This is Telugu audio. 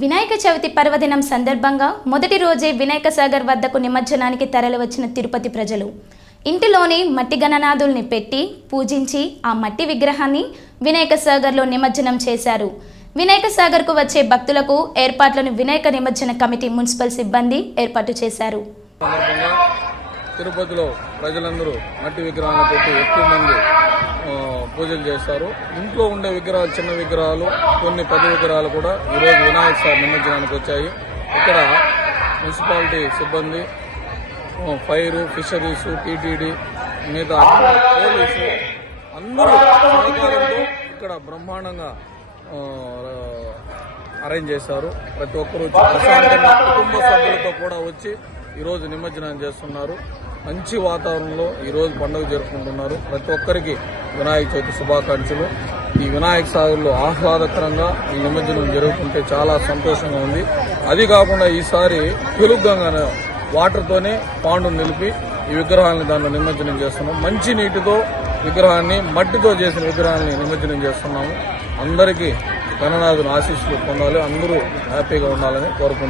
వినాయక చవితి పర్వదినం సందర్భంగా మొదటి రోజే వినాయక సాగర్ వద్దకు నిమజ్జనానికి తరలివచ్చిన తిరుపతి ప్రజలు ఇంటిలోని మట్టి గణనాథుల్ని పెట్టి పూజించి ఆ మట్టి విగ్రహాన్ని వినాయక సాగర్లో నిమజ్జనం చేశారు. వినాయక సాగర్కు వచ్చే భక్తులకు ఏర్పాట్లను వినాయక నిమజ్జన కమిటీ మున్సిపల్ సిబ్బంది ఏర్పాటు చేశారు. తిరుపతిలో ప్రజలందరూ మట్టి విగ్రహాలను పెట్టి ఎక్కువ మంది పూజలు చేస్తారు. ఇంట్లో ఉండే విగ్రహాలు, చిన్న విగ్రహాలు, కొన్ని పెద్ద విగ్రహాలు కూడా ఈరోజు వినాయక సాగర్ నిమజ్జనానికి వచ్చాయి. ఇక్కడ మున్సిపాలిటీ సిబ్బంది, ఫైర్, ఫిషరీస్, టీటీడీ, మిగతా పోలీసు అందరూ సహకారంతో ఇక్కడ బ్రహ్మాండంగా అరేంజ్ చేశారు. ప్రతి ఒక్కరూ ప్రశాంతంగా కుటుంబ సభ్యులతో కూడా వచ్చి ఈరోజు నిమజ్జనం చేస్తున్నారు. మంచి వాతావరణంలో ఈరోజు పండుగ జరుపుకుంటున్నారు. ప్రతి ఒక్కరికి వినాయక చవితి శుభాకాంక్షలు. ఈ వినాయక సాగర్లో ఆహ్లాదకరంగా ఈ నిమజ్జనం జరుగుతుంటే చాలా సంతోషంగా ఉంది. అది కాకుండా ఈసారి తెలుగుగానే వాటర్తోనే పాండు నిలిపి ఈ విగ్రహాలను దాంట్లో నిమజ్జనం చేస్తున్నాం. మంచి నీటితో విగ్రహాన్ని, మట్టితో చేసిన విగ్రహాన్ని నిమజ్జనం చేస్తున్నాము. అందరికీ గణనాథుని ఆశీస్సులు పొందాలి, అందరూ హ్యాపీగా ఉండాలని కోరుకుంటున్నాను.